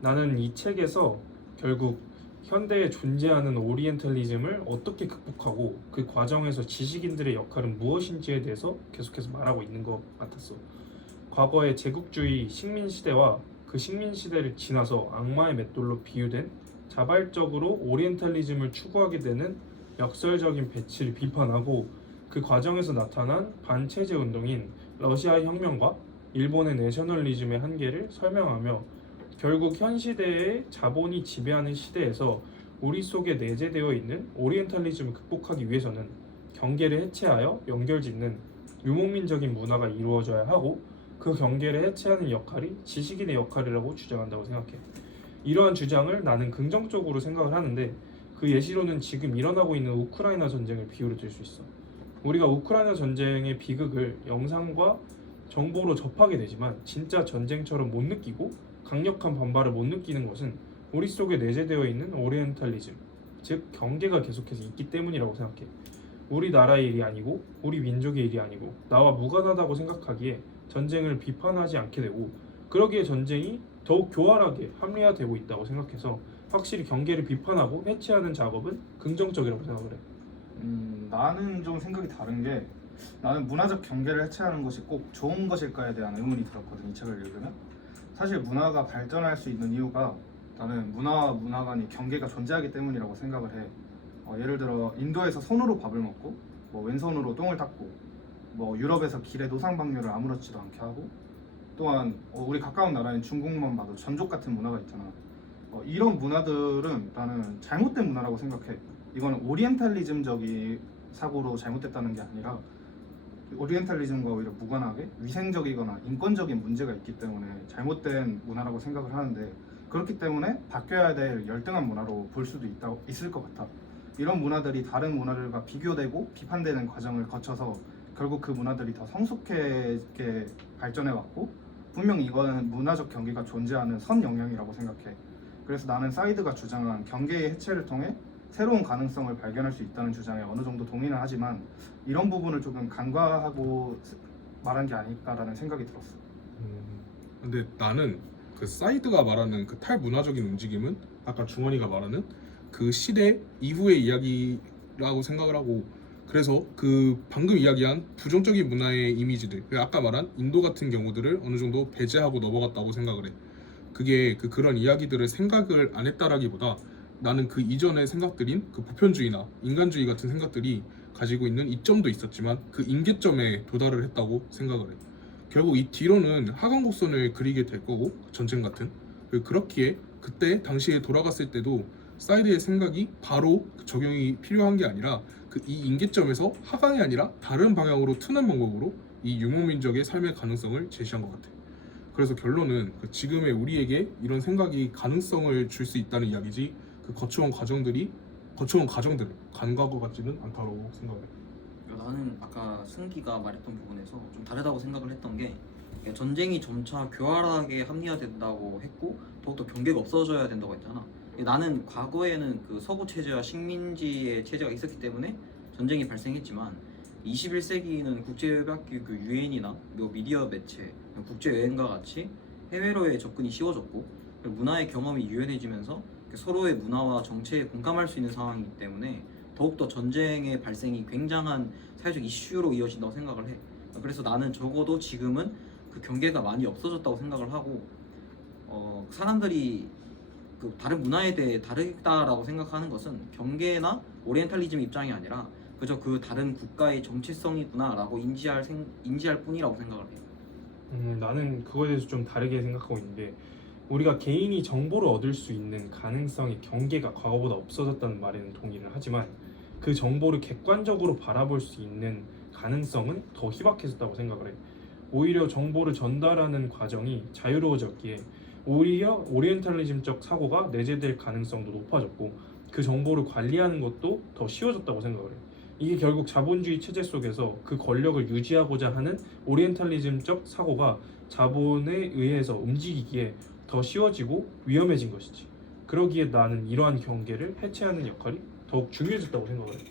나는 이 책에서 결국 현대에 존재하는 오리엔탈리즘을 어떻게 극복하고 그 과정에서 지식인들의 역할은 무엇인지에 대해서 계속해서 말하고 있는 것 같았어. 과거의 제국주의 식민시대와 그 식민시대를 지나서 악마의 맷돌로 비유된 자발적으로 오리엔탈리즘을 추구하게 되는 역설적인 배치를 비판하고 그 과정에서 나타난 반체제 운동인 러시아 혁명과 일본의 내셔널리즘의 한계를 설명하며 결국 현 시대의 자본이 지배하는 시대에서 우리 속에 내재되어 있는 오리엔탈리즘을 극복하기 위해서는 경계를 해체하여 연결짓는 유목민적인 문화가 이루어져야 하고 그 경계를 해체하는 역할이 지식인의 역할이라고 주장한다고 생각해. 이러한 주장을 나는 긍정적으로 생각을 하는데 그 예시로는 지금 일어나고 있는 우크라이나 전쟁을 비유로 들 수 있어. 우리가 우크라이나 전쟁의 비극을 영상과 정보로 접하게 되지만 진짜 전쟁처럼 못 느끼고 강력한 반발을 못 느끼는 것은 우리 속에 내재되어 있는 오리엔탈리즘, 즉 경계가 계속해서 있기 때문이라고 생각해. 우리 나라의 일이 아니고 우리 민족의 일이 아니고 나와 무관하다고 생각하기에 전쟁을 비판하지 않게 되고 그러기에 전쟁이 더욱 교활하게 합리화되고 있다고 생각해서 확실히 경계를 비판하고 해체하는 작업은 긍정적이라고 생각을 해. 나는 좀 생각이 다른 게 나는 문화적 경계를 해체하는 것이 꼭 좋은 것일까에 대한 의문이 들었거든 이 책을 읽으면. 사실 문화가 발전할 수 있는 이유가 나는 문화와 문화 간의 경계가 존재하기 때문이라고 생각을 해. 예를 들어 인도에서 손으로 밥을 먹고 뭐 왼손으로 똥을 닦고 뭐 유럽에서 길에 노상방뇨를 아무렇지도 않게 하고 또한 우리 가까운 나라인 중국만 봐도 전족 같은 문화가 있잖아. 이런 문화들은 나는 잘못된 문화라고 생각해. 이거는 오리엔탈리즘적인 사고로 잘못됐다는 게 아니라 오리엔탈리즘과 오히려 무관하게 위생적이거나 인권적인 문제가 있기 때문에 잘못된 문화라고 생각을 하는데 그렇기 때문에 바뀌어야 될 열등한 문화로 볼 수도 있을 것 같아. 이런 문화들이 다른 문화들과 비교되고 비판되는 과정을 거쳐서 결국 그 문화들이 더 성숙하게 발전해 왔고 분명 이거는 문화적 경계가 존재하는 선 영향이라고 생각해. 그래서 나는 사이드가 주장한 경계의 해체를 통해 새로운 가능성을 발견할 수 있다는 주장에 어느 정도 동의는 하지만 이런 부분을 조금 간과하고 말한 게 아닐까라는 생각이 들었어. 근데 나는 그 사이드가 말하는 그 탈문화적인 움직임은 아까 중원이가 말하는 그 시대 이후의 이야기라고 생각을 하고 그래서 그 방금 이야기한 부정적인 문화의 이미지들 아까 말한 인도 같은 경우들을 어느 정도 배제하고 넘어갔다고 생각을 해. 그게 그런 이야기들을 생각을 안 했다라기보다 나는 그 이전의 생각들인 그 보편주의나 인간주의 같은 생각들이 가지고 있는 이점도 있었지만 그 임계점에 도달을 했다고 생각을 해. 결국 이 뒤로는 하강곡선을 그리게 될 거고 전쟁 같은 그렇기에 그때 당시에 돌아갔을 때도 사이드의 생각이 바로 적용이 필요한 게 아니라 그 이 임계점에서 하강이 아니라 다른 방향으로 트는 방법으로 이 유목민족의 삶의 가능성을 제시한 것 같아. 그래서 결론은 그 지금의 우리에게 이런 생각이 가능성을 줄 수 있다는 이야기지 그 거쳐온 과정들을 간과하고 같지는 않다고 생각해. 나는 아까 승기가 말했던 부분에서 좀 다르다고 생각을 했던 게 전쟁이 점차 교활하게 합리화된다고 했고 더욱더 경계가 없어져야 된다고 했잖아. 나는 과거에는 그 서구 체제와 식민지의 체제가 있었기 때문에 전쟁이 발생했지만 21세기는 국제협약기구 유엔이나 미디어 매체, 국제 여행과 같이 해외로의 접근이 쉬워졌고 문화의 경험이 유연해지면서 서로의 문화와 정체에 공감할 수 있는 상황이기 때문에 더욱더 전쟁의 발생이 굉장한 사회적 이슈로 이어진다고 생각을 해. 그래서 나는 적어도 지금은 그 경계가 많이 없어졌다고 생각을 하고 사람들이 그 다른 문화에 대해 다르다라고 생각하는 것은 경계나 오리엔탈리즘 입장이 아니라 그저 그 다른 국가의 정체성이구나라고 인지할 뿐이라고 생각을 해요. 나는 그거에 대해서 좀 다르게 생각하고 있는데 우리가 개인이 정보를 얻을 수 있는 가능성의 경계가 과거보다 없어졌다는 말에는 동의를 하지만 그 정보를 객관적으로 바라볼 수 있는 가능성은 더 희박해졌다고 생각을 해. 오히려 정보를 전달하는 과정이 자유로워졌기에 오히려 오리엔탈리즘적 사고가 내재될 가능성도 높아졌고 그 정보를 관리하는 것도 더 쉬워졌다고 생각을 해. 이게 결국 자본주의 체제 속에서 그 권력을 유지하고자 하는 오리엔탈리즘적 사고가 자본에 의해서 움직이기에 더 쉬워지고 위험해진 것이지. 그러기에 나는 이러한 경계를 해체하는 역할이 더욱 중요해졌다고 생각을 해.